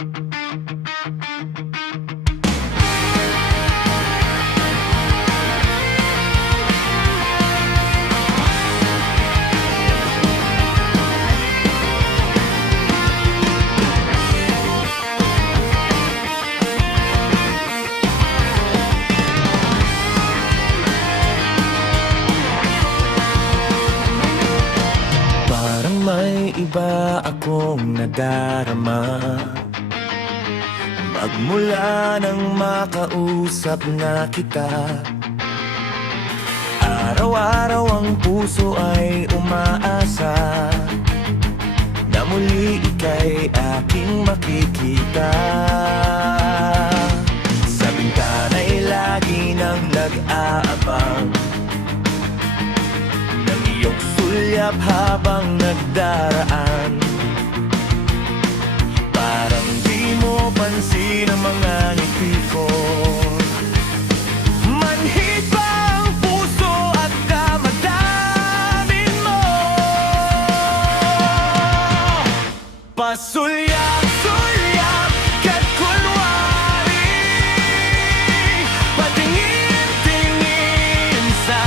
Parang may iba akong nadarama magmula nang makausap na kita. Araw-araw ang puso ay umaasa na muli ika'y aking makikita. Sa bintana'y lagi nang nag-aabang ng iyong sulyap habang nagdaraan. Parang di mo pansin ang mga ngiti ko. Manhid pa ang puso at damdamin mo. Pasulyap-sulyap ka't kunwari, patingin-tingin sa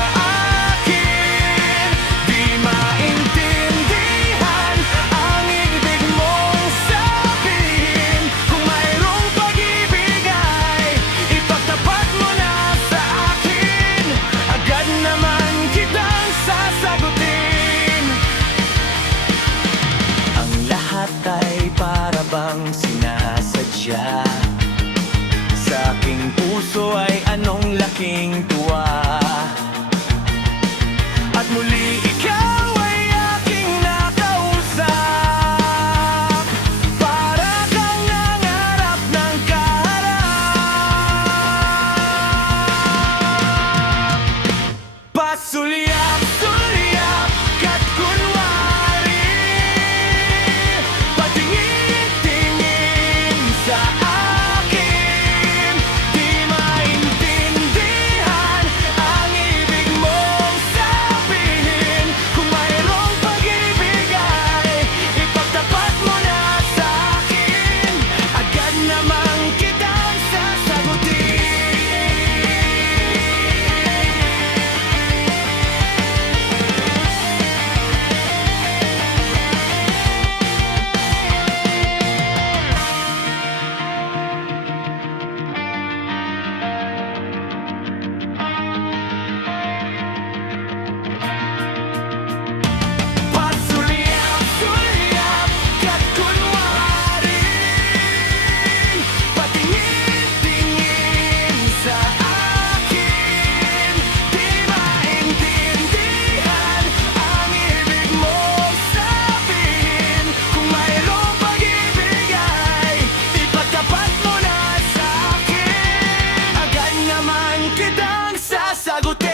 akin. Di maintindihan ang ibig mong sabihin. Kung mayroong pag-ibig ay ipagtapat mo na sa akin. Agad naman kitang sasagutin. Ang lahat ay para bang sinasadya. Sa aking puso ay anong laking tuwa. At muli ikaw ay aking nakausap. Para kang nangarap ng kaharap. Pasulyap-sulyap ka't kunwari, patingin-tingin sa akin. Di maintindihan ang ibig mong sabihin. Kung mayroong pag-ibig ay ipagtapat mo na sa akin. Agad namang kitang sasagutin. Pasulyap-sulyap ka't kunwari, patingin-tingin sa akin. Di maintindihan ang ibig mong sabihin. Kung mayroong pag-ibig ay ipagtapat mo na sa akin. Agad naman kitang sasagutin.